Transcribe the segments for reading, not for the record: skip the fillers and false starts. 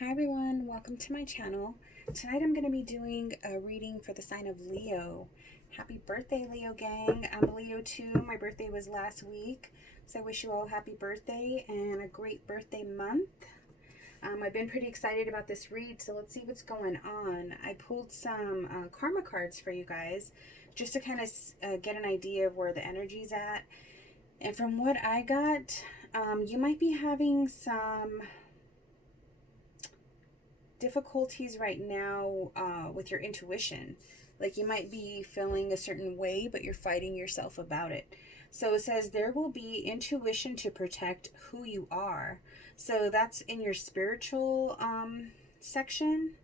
Hi everyone, welcome to my channel. Tonight I'm going to be doing a reading for the sign of Leo. Happy birthday, Leo gang. I'm a Leo too. My birthday was last week, so I wish you all happy birthday and a great birthday month. I've been pretty excited about this read, so let's see what's going on. I pulled some karma cards for you guys just to kind of get an idea of where the energy's at. And from what I got, you might be having some difficulties right now with your intuition. Like you might be feeling a certain way, but you're fighting yourself about it. So it says there will be intuition to protect who you are. So that's in your spiritual section.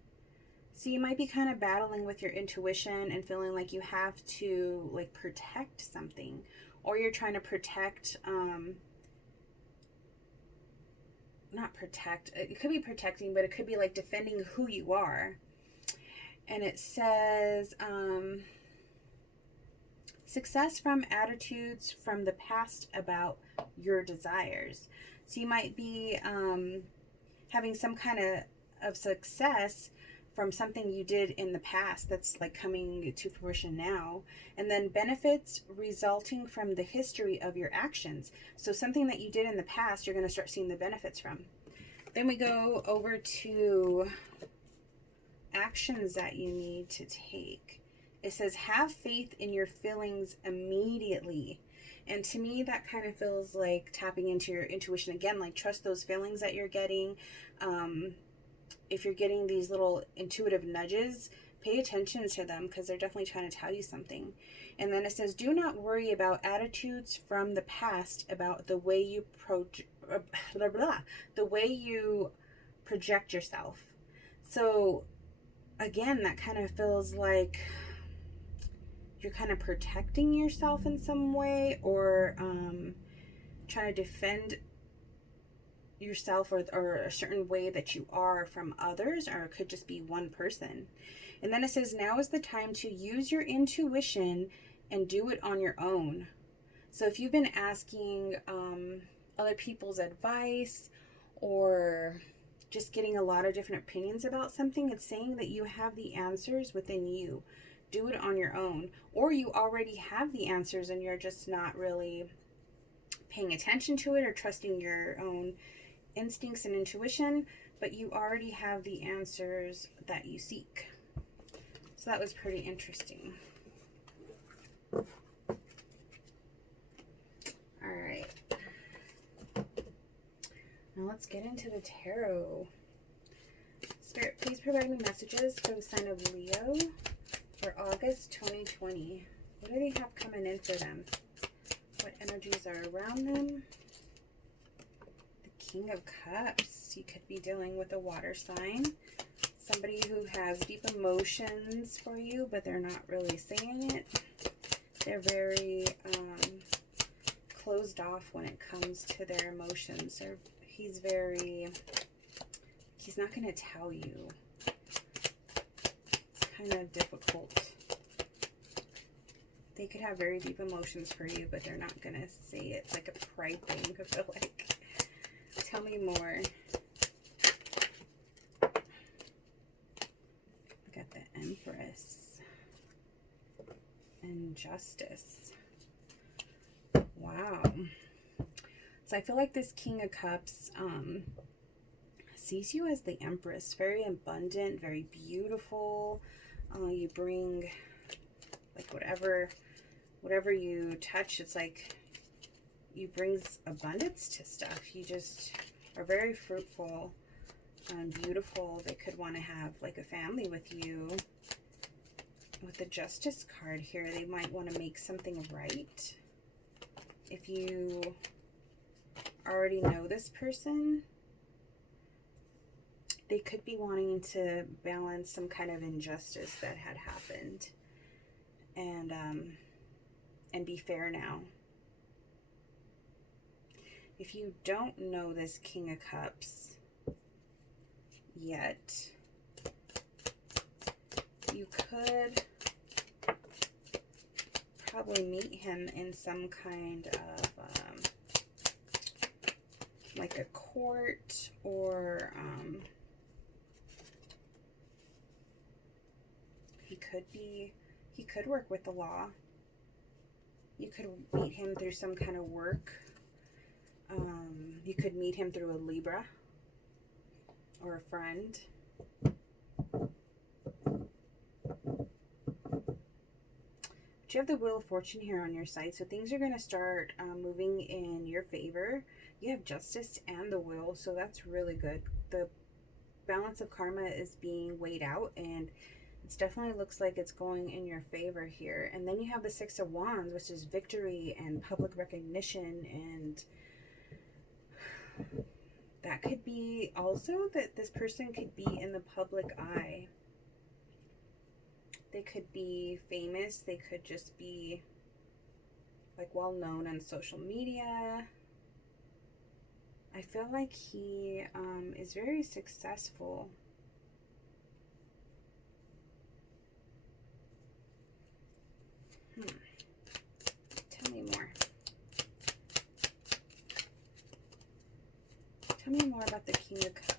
So you might be kind of battling with your intuition and feeling like you have to like protect something, or you're trying to protect not protect, it could be protecting, but it could be like defending who you are. And it says success from attitudes from the past about your desires. So you might be having some kind of success from something you did in the past that's like coming to fruition now, and then benefits resulting from the history of your actions. So something that you did in the past, you're going to start seeing the benefits from. Then we go over to actions that you need to take. It says have faith in your feelings immediately. And to me, that kind of feels like tapping into your intuition again, like trust those feelings that you're getting. If you're getting these little intuitive nudges, pay attention to them because they're definitely trying to tell you something. And then it says, do not worry about attitudes from the past about the way you project yourself. So again, that kind of feels like you're kind of protecting yourself in some way, or trying to defend yourself or a certain way that you are from others, or it could just be one person. And then it says now is the time to use your intuition and do it on your own. So if you've been asking other people's advice or just getting a lot of different opinions about something, it's saying that you have the answers within you. Do it on your own, or you already have the answers and you're just not really paying attention to it or trusting your own instincts and intuition, but you already have the answers that you seek. So that was pretty interesting. All right. Now let's get into the tarot. Spirit, please provide me messages for the sign of Leo for August 2020. What do they have coming in for them? What energies are around them? King of Cups. You could be dealing with a water sign. Somebody who has deep emotions for you, but they're not really saying it. They're very closed off when it comes to their emotions. He's not going to tell you. It's kind of difficult. They could have very deep emotions for you, but they're not going to say it. It's like a pride thing, I feel like. Tell me more. Look at the Empress. And Justice. Wow. So I feel like this King of Cups sees you as the Empress. Very abundant, very beautiful. You bring like whatever you touch, it's like you brings abundance to stuff. You just are very fruitful and beautiful. They could want to have like a family with you. With the Justice card here, they might want to make something right. If you already know this person, they could be wanting to balance some kind of injustice that had happened and be fair now. If you don't know this King of Cups yet, you could probably meet him in some kind of like a court or he could work with the law. You could meet him through some kind of work. You could meet him through a Libra or a friend. But you have the Wheel of Fortune here on your side, so things are going to start moving in your favor. You have Justice and the Wheel, so that's really good. The balance of karma is being weighed out, and it definitely looks like it's going in your favor here. And then you have the Six of Wands, which is victory and public recognition, and that could be also that this person could be in the public eye. They could be famous. They could just be like well known on social media. I feel like he is very successful. Tell me more. Tell me more about the King of Cups.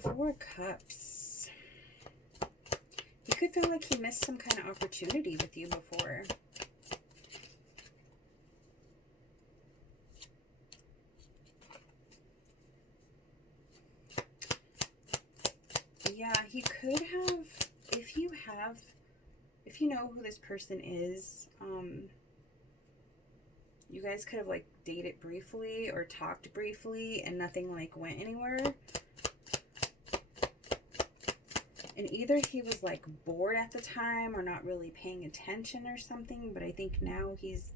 Four Cups. You could feel like he missed some kind of opportunity with you before. Yeah, he could have, if you know who this person is, you guys could have like dated briefly or talked briefly and nothing like went anywhere. And either he was like bored at the time or not really paying attention or something, but I think now he's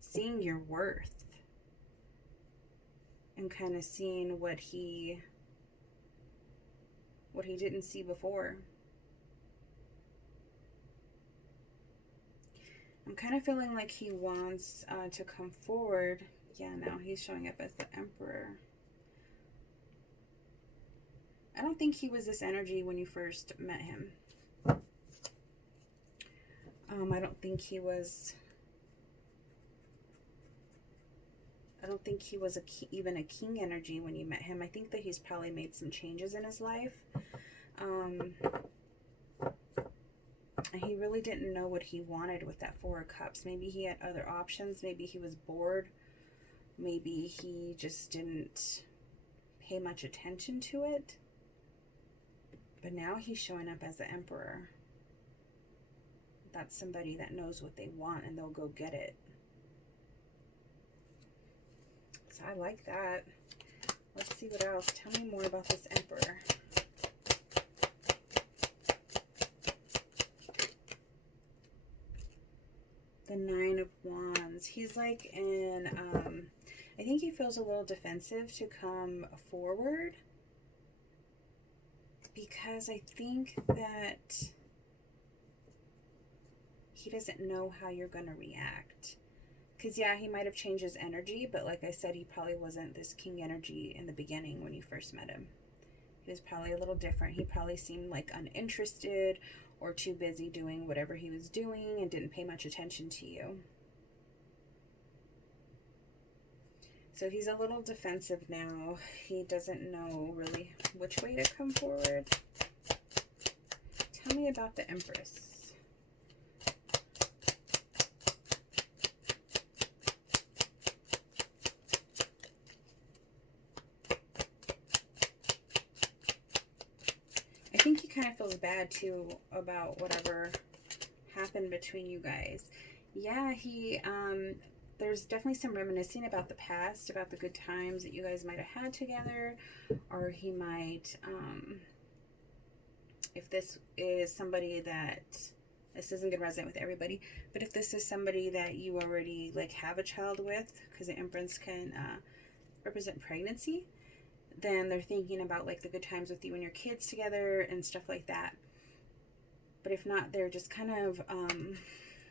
seeing your worth and kind of seeing what he didn't see before. I'm kind of feeling like he wants to come forward. Yeah, now he's showing up as the Emperor. I don't think he was this energy when you first met him. I don't think he was even a king energy when you met him. I think that he's probably made some changes in his life. He really didn't know what he wanted with that Four of Cups. Maybe he had other options. Maybe he was bored. Maybe he just didn't pay much attention to it. But now he's showing up as the Emperor. That's somebody that knows what they want and they'll go get it. So I like that. Let's see what else. Tell me more about this Emperor. The Nine of Wands. He's like in, I think he feels a little defensive to come forward. Because I think that he doesn't know how you're going to react. Because, yeah, he might have changed his energy, but like I said, he probably wasn't this king energy in the beginning when you first met him. He was probably a little different. He probably seemed like uninterested or too busy doing whatever he was doing and didn't pay much attention to you. So he's a little defensive now. He doesn't know really which way to come forward. Tell me about the Empress. I think he kind of feels bad too about whatever happened between you guys. Yeah, there's definitely some reminiscing about the past, about the good times that you guys might have had together, or he might, if this is somebody that, this isn't going to resonate with everybody, but if this is somebody that you already like have a child with, because the Empress can represent pregnancy, then they're thinking about like the good times with you and your kids together and stuff like that. But if not, they're just kind of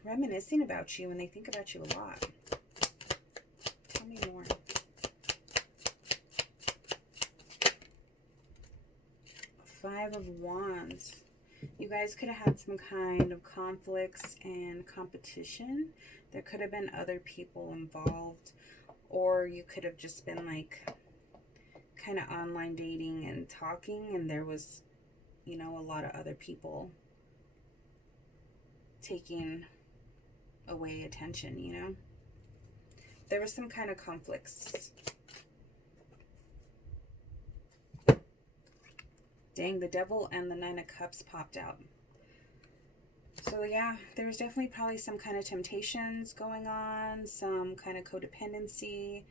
reminiscing about you and they think about you a lot. Tell me more. Five of Wands. You guys could have had some kind of conflicts and competition. There could have been other people involved, or you could have just been like kind of online dating and talking, and there was, you know, a lot of other people taking away attention, you know. There was some kind of conflicts. Dang, the Devil and the Nine of Cups popped out. So yeah, there was definitely probably some kind of temptations going on, some kind of codependency.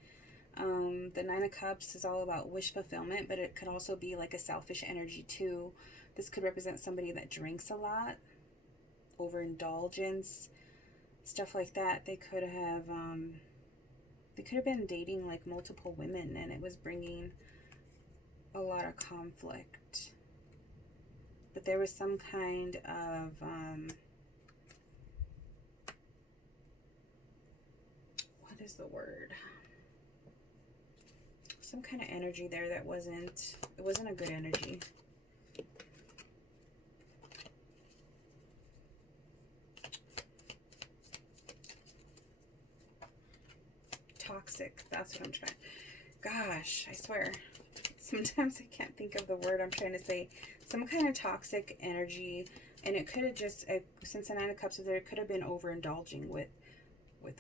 The Nine of Cups is all about wish fulfillment, but it could also be like a selfish energy too. This could represent somebody that drinks a lot, overindulgence, stuff like that. They could have been dating like multiple women, and it was bringing a lot of conflict. But there was some kind of what is the word? Some kind of energy there that wasn't a good energy. Toxic, that's what I'm trying. Gosh, I swear. Sometimes I can't think of the word I'm trying to say. Some kind of toxic energy, and it could have just, since the Nine of Cups is there, it could have been overindulging with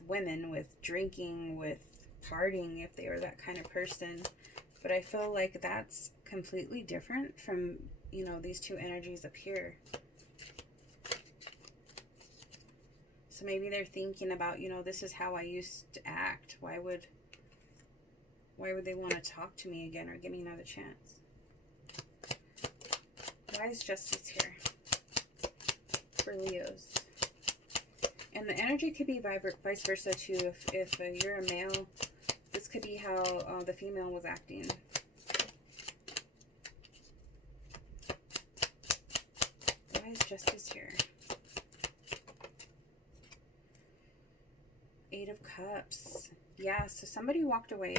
women, with drinking, with partying, if they were that kind of person. But I feel like that's completely different from, you know, these two energies up here. So maybe they're thinking about, you know, this is how I used to act. Why would they want to talk to me again or give me another chance? Why is Justice here for Leos? And the energy could be vice versa too. If you're a male, this could be how the female was acting. Why is Justice here? Eight of Cups. Yeah, so somebody walked away.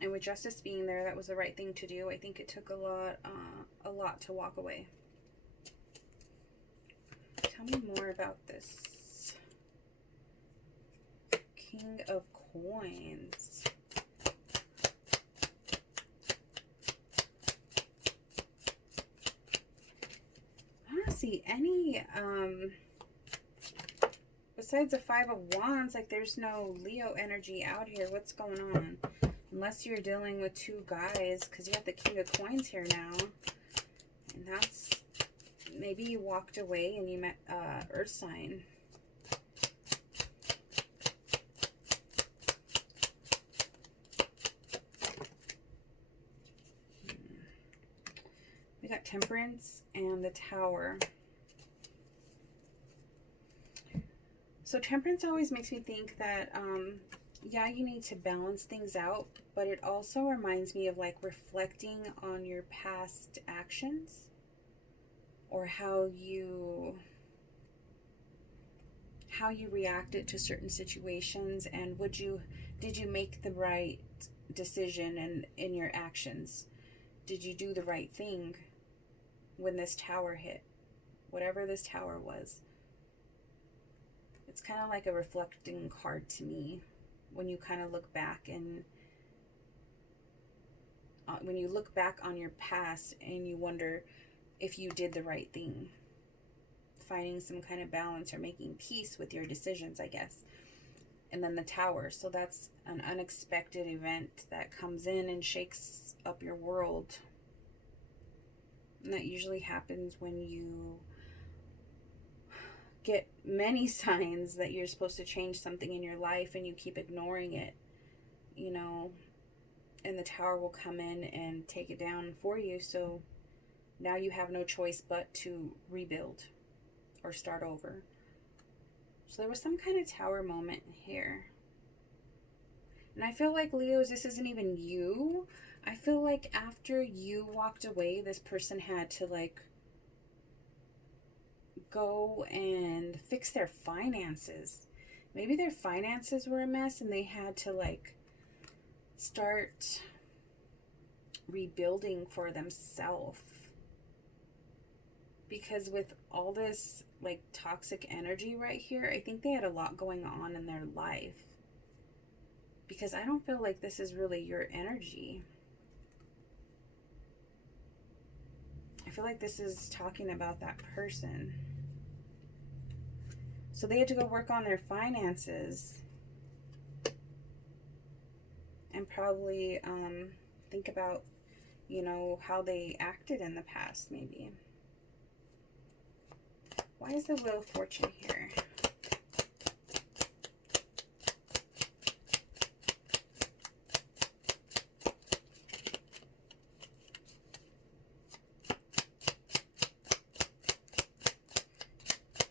And with Justice being there, that was the right thing to do. I think it took a lot to walk away. Tell me more about this. King of Coins. I don't see any, besides the Five of Wands, like there's no Leo energy out here. What's going on? Unless you're dealing with two guys, because you have the King of Coins here now. And that's, maybe you walked away and you met Earth sign. We got Temperance and the Tower. So Temperance always makes me think that, yeah, you need to balance things out, but it also reminds me of like reflecting on your past actions, or how you reacted to certain situations, and did you make the right decision in your actions? Did you do the right thing when this Tower hit? Whatever this Tower was. It's kind of like a reflecting card to me. When you kind of look back and when you look back on your past and you wonder if you did the right thing, finding some kind of balance or making peace with your decisions, I guess. And then the Tower. So that's an unexpected event that comes in and shakes up your world. And that usually happens when you get many signs that you're supposed to change something in your life and you keep ignoring it, you know, and the Tower will come in and take it down for you. So now you have no choice but to rebuild or start over. So there was some kind of Tower moment here. And I feel like, Leos, this isn't even you. I feel like after you walked away, this person had to like go and fix their finances. Maybe their finances were a mess and they had to like start rebuilding for themselves. Because with all this like toxic energy right here, I think they had a lot going on in their life. Because I don't feel like this is really your energy. I feel like this is talking about that person. So they had to go work on their finances. And probably think about, you know, how they acted in the past, maybe. Why is the Wheel of Fortune here?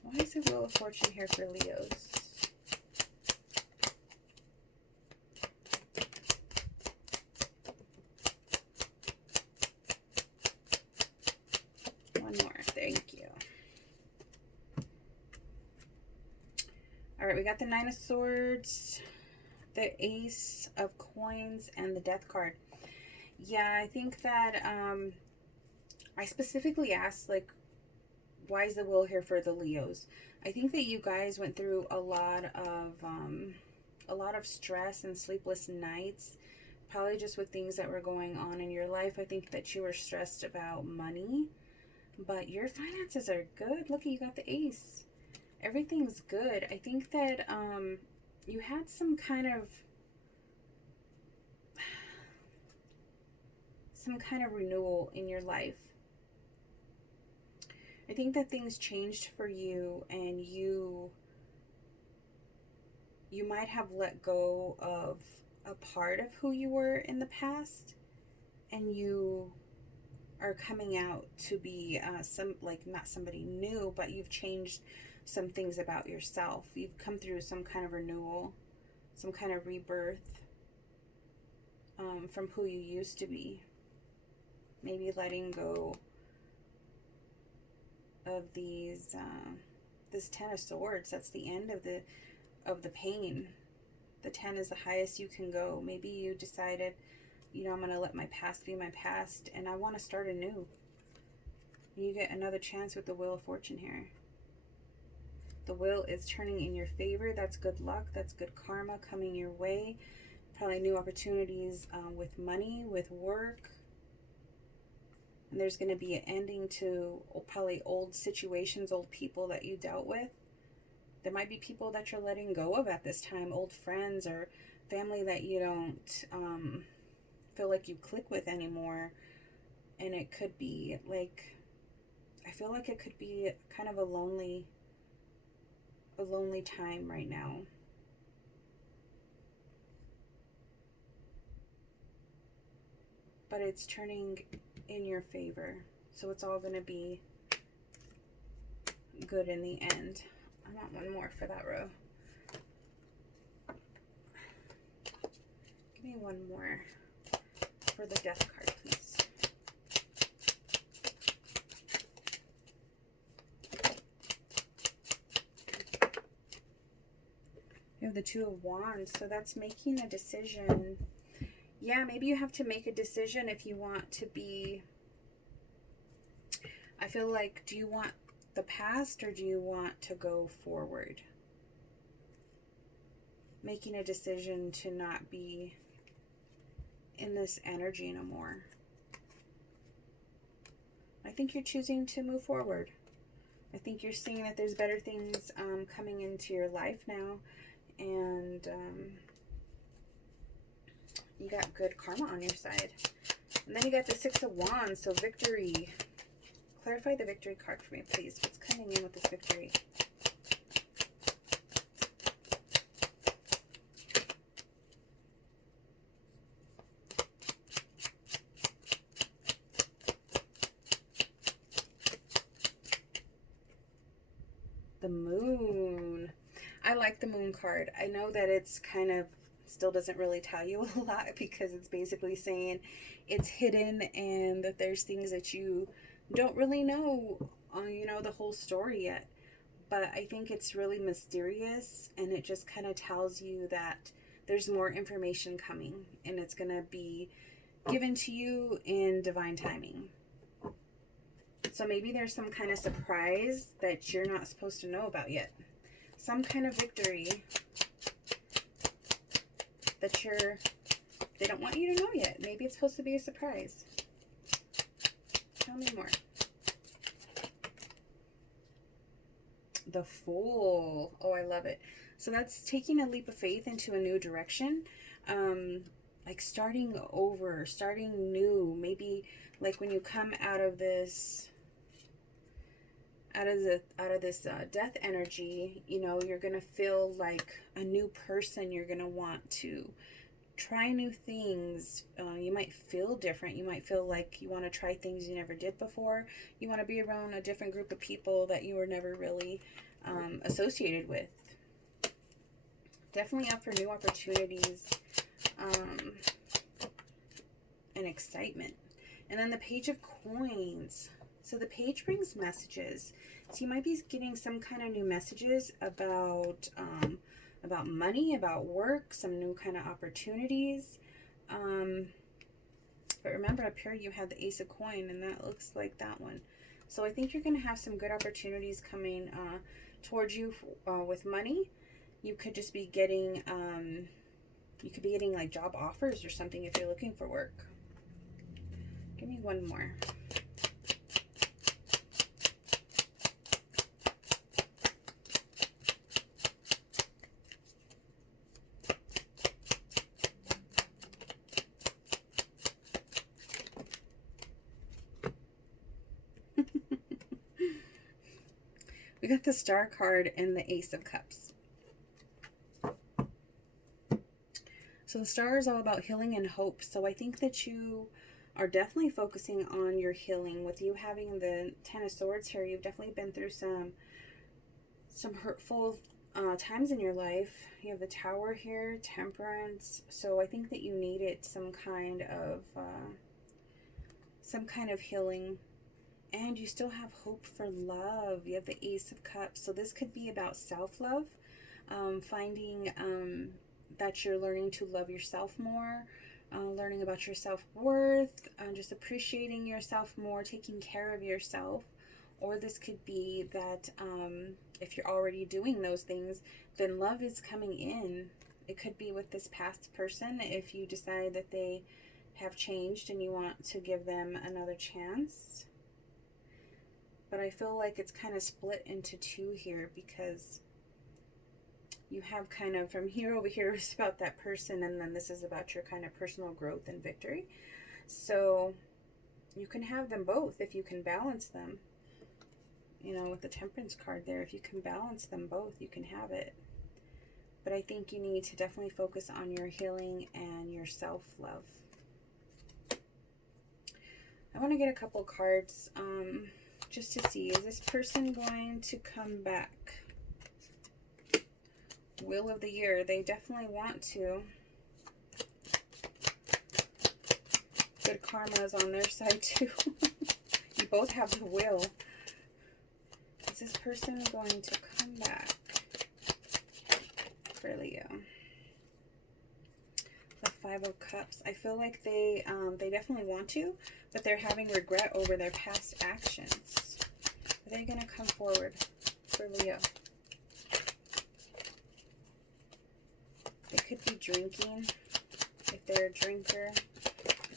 Why is the Wheel of Fortune here for Leos? One more, thank you. All right, we got the Nine of Swords, the Ace of Coins, and the Death card. Yeah, I think that I specifically asked, like, why is the Wheel here for the Leos? I think that you guys went through a lot of stress and sleepless nights, probably just with things that were going on in your life. I think that you were stressed about money, but your finances are good. Look, you got the Ace. Everything's good. I think that you had some kind of renewal in your life. I think that things changed for you, and you might have let go of a part of who you were in the past, and you are coming out to be not somebody new, but you've changed some things about yourself. You've come through some kind of renewal, some kind of rebirth from who you used to be. Maybe letting go of these this Ten of Swords. That's the end of the pain. The 10 is the highest you can go. Maybe you decided, you know, I'm going to let my past be my past, and I want to start anew. You get another chance with the Wheel of Fortune here. The wheel is turning in your favor. That's good luck. That's good karma coming your way. Probably new opportunities with money, with work. And there's going to be an ending to probably old situations, old people that you dealt with. There might be people that you're letting go of at this time, old friends or family that you don't feel like you click with anymore. And it could be like, I feel like it could be kind of a lonely time right now. But it's turning in your favor. So it's all going to be good in the end. I want one more for that row. Give me one more for the Death card, please. You have the Two of Wands, so that's making a decision. Yeah, maybe you have to make a decision if you want to be, I feel like, do you want the past or do you want to go forward? Making a decision to not be in this energy no more. I think you're choosing to move forward. I think you're seeing that there's better things coming into your life now, and you got good karma on your side. And then you got the Six of Wands, so victory. Clarify the victory card for me, please. What's coming in with this victory? The Moon. I like the Moon card. I know that it's kind of still doesn't really tell you a lot, because it's basically saying it's hidden and that there's things that you don't really know, you know, the whole story yet. But I think it's really mysterious, and it just kind of tells you that there's more information coming, and it's going to be given to you in divine timing. So maybe there's some kind of surprise that you're not supposed to know about yet. Some kind of victory that they don't want you to know yet. Maybe it's supposed to be a surprise. Tell me more. The Fool. Oh, I love it. So that's taking a leap of faith into a new direction. Like starting over, starting new. Maybe like when you come out of this death energy, you know, you're gonna feel like a new person. You're gonna want to try new things. You might feel different. You might feel like you want to try things you never did before. You want to be around a different group of people that you were never really associated with. Definitely up for new opportunities and excitement. And then the Page of Coins. So the page brings messages. So you might be getting some kind of new messages about money, about work, some new kind of opportunities. But remember, up here you have the Ace of Coin, and that looks like that one. So I think you're going to have some good opportunities coming towards you with money. You could just be getting, like job offers or something if you're looking for work. Give me one more. We got the Star card and the Ace of Cups. So the Star is all about healing and hope. So I think that you are definitely focusing on your healing. With you having the Ten of Swords here, you've definitely been through some hurtful times in your life. You have the Tower here, Temperance. So I think that you needed some kind of healing. And you still have hope for love. You have the Ace of Cups. So this could be about self-love. Finding that you're learning to love yourself more. Learning about your self-worth. Just appreciating yourself more. Taking care of yourself. Or this could be that if you're already doing those things, then love is coming in. It could be with this past person if you decide that they have changed and you want to give them another chance. But I feel like it's kind of split into two here, because you have kind of from here over here is about that person, and then this is about your kind of personal growth and victory. So you can have them both if you can balance them. You know, with the Temperance card there, if you can balance them both, you can have it. But I think you need to definitely focus on your healing and your self-love. I want to get a couple cards just to see, is this person going to come back? Wheel of the Year, they definitely want to. Good karma is on their side too. You both have the Wheel. Is this person going to come back for Leo? The Five of Cups. I feel like they definitely want to, but they're having regret over their past actions. Are they going to come forward for Leo? They could be drinking if they're a drinker.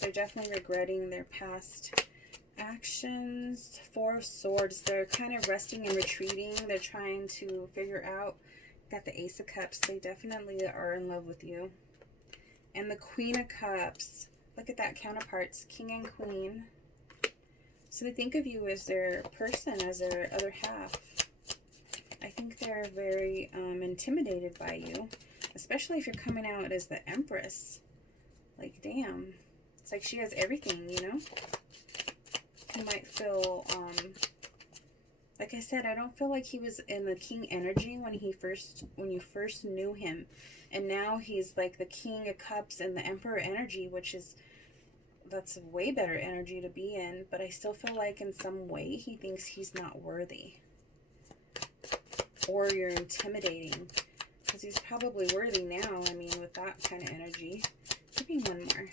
They're definitely regretting their past actions. Four of Swords. They're kind of resting and retreating. They're trying to figure out. Got the Ace of Cups. They definitely are in love with you. And the Queen of Cups. Look at that, counterparts, King and Queen. So they think of you as their person, as their other half. I think they're very intimidated by you, especially if you're coming out as the Empress. Like, damn. It's like she has everything, you know? You might feel, like I said, I don't feel like he was in the King energy when you first knew him. And now he's like the King of Cups and the Emperor energy, that's a way better energy to be in. But I still feel like in some way he thinks he's not worthy. Or you're intimidating. Because he's probably worthy now, I mean, with that kind of energy. Give me one more.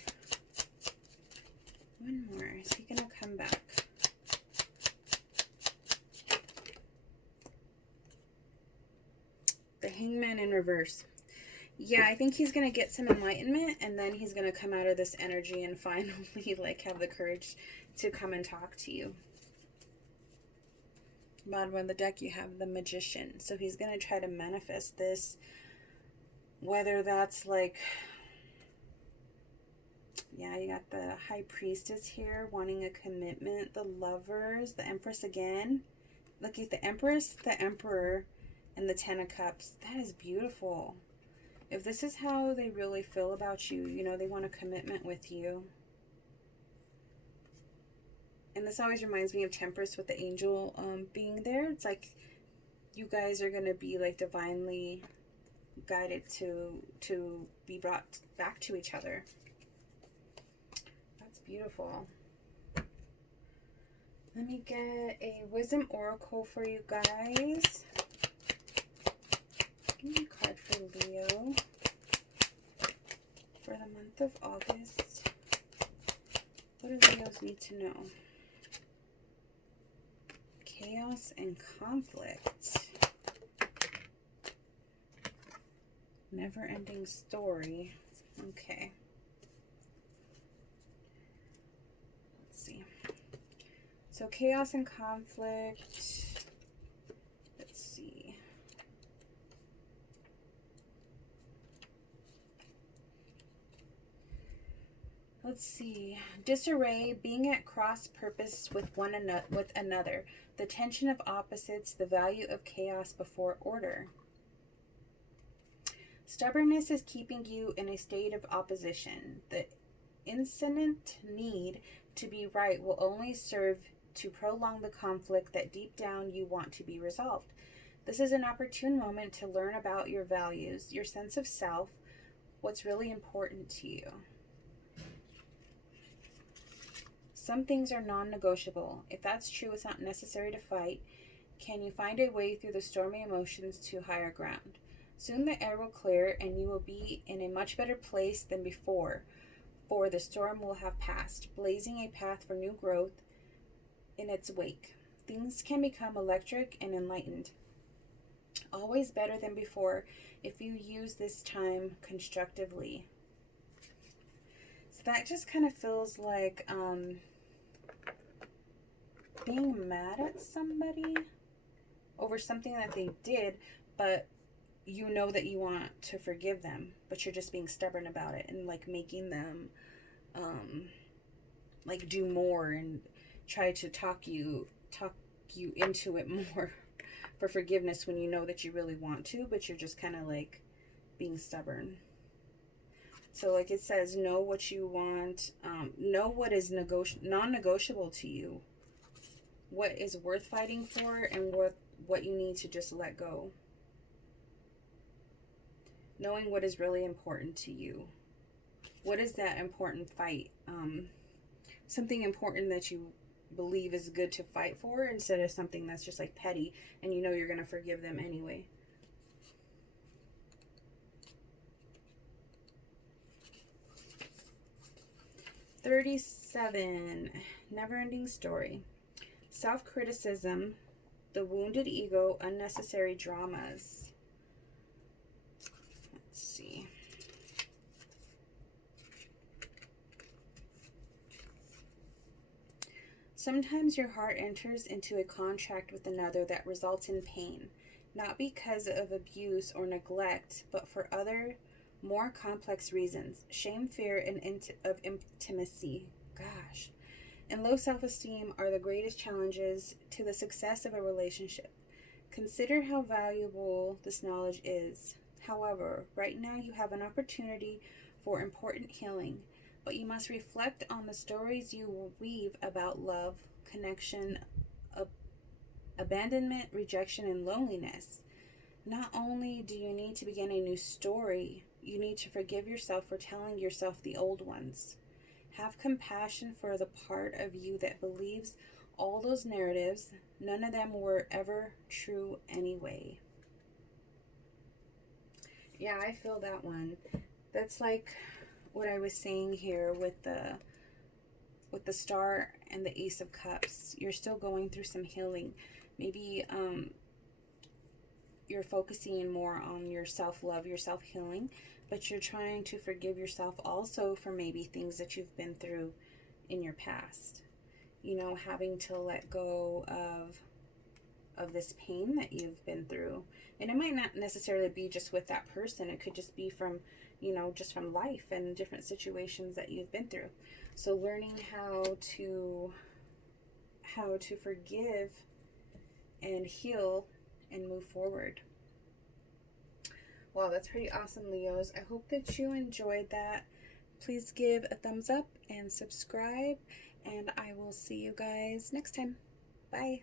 And in reverse. Yeah, I think he's going to get some enlightenment, and then he's going to come out of this energy and finally, like, have the courage to come and talk to you. Bottom of the deck, you have the Magician. So he's going to try to manifest this, whether that's like, yeah, you got the High Priestess here wanting a commitment, the Lovers, the Empress again. Look at the Empress, the Emperor, and the Ten of Cups. That is beautiful. If this is how they really feel about you, you know, they want a commitment with you. And this always reminds me of Temperance with the angel being there. It's like you guys are going to be like divinely guided to be brought back to each other. That's beautiful. Let me get a wisdom oracle for you guys. Give me a card for Leo for the month of August. What do Leos need to know? Chaos and conflict. Never-ending story. Okay. Let's see. So chaos and conflict. Let's see. Let's see. Disarray, being at cross purpose with another. The tension of opposites, the value of chaos before order. Stubbornness is keeping you in a state of opposition. The incessant need to be right will only serve to prolong the conflict that deep down you want to be resolved. This is an opportune moment to learn about your values, your sense of self, what's really important to you. Some things are non-negotiable. If that's true, it's not necessary to fight. Can you find a way through the stormy emotions to higher ground? Soon the air will clear and you will be in a much better place than before, for the storm will have passed, blazing a path for new growth in its wake. Things can become electric and enlightened. Always better than before if you use this time constructively. So that just kind of feels like being mad at somebody over something that they did, but you know that you want to forgive them, but you're just being stubborn about it and like making them like do more and try to talk you into it more for forgiveness when you know that you really want to, but you're just kind of like being stubborn. So like it says, know what you want, know what is non-negotiable to you, what is worth fighting for, and what you need to just let go. Knowing what is really important to you. What is that important fight? Something important that you believe is good to fight for instead of something that's just like petty and you know you're going to forgive them anyway. $37. Never-ending story. Self-criticism, the wounded ego, unnecessary dramas. Let's see. Sometimes your heart enters into a contract with another that results in pain, not because of abuse or neglect, but for other, more complex reasons. Shame, fear, and of intimacy. Gosh. And low self-esteem are the greatest challenges to the success of a relationship. Consider how valuable this knowledge is. However, right now you have an opportunity for important healing, but you must reflect on the stories you weave about love, connection, abandonment, rejection, and loneliness. Not only do you need to begin a new story, you need to forgive yourself for telling yourself the old ones. Have compassion for the part of you that believes all those narratives. None of them were ever true anyway. Yeah, I feel that one. That's like what I was saying here with the Star and the Ace of Cups. You're still going through some healing. Maybe you're focusing more on your self-love, your self-healing, but you're trying to forgive yourself also for maybe things that you've been through in your past. You know, having to let go of this pain that you've been through. And it might not necessarily be just with that person. It could just be from, you know, just from life and different situations that you've been through. So learning how to forgive and heal and move forward. Wow, that's pretty awesome, Leos. I hope that you enjoyed that. Please give a thumbs up and subscribe, and I will see you guys next time. Bye.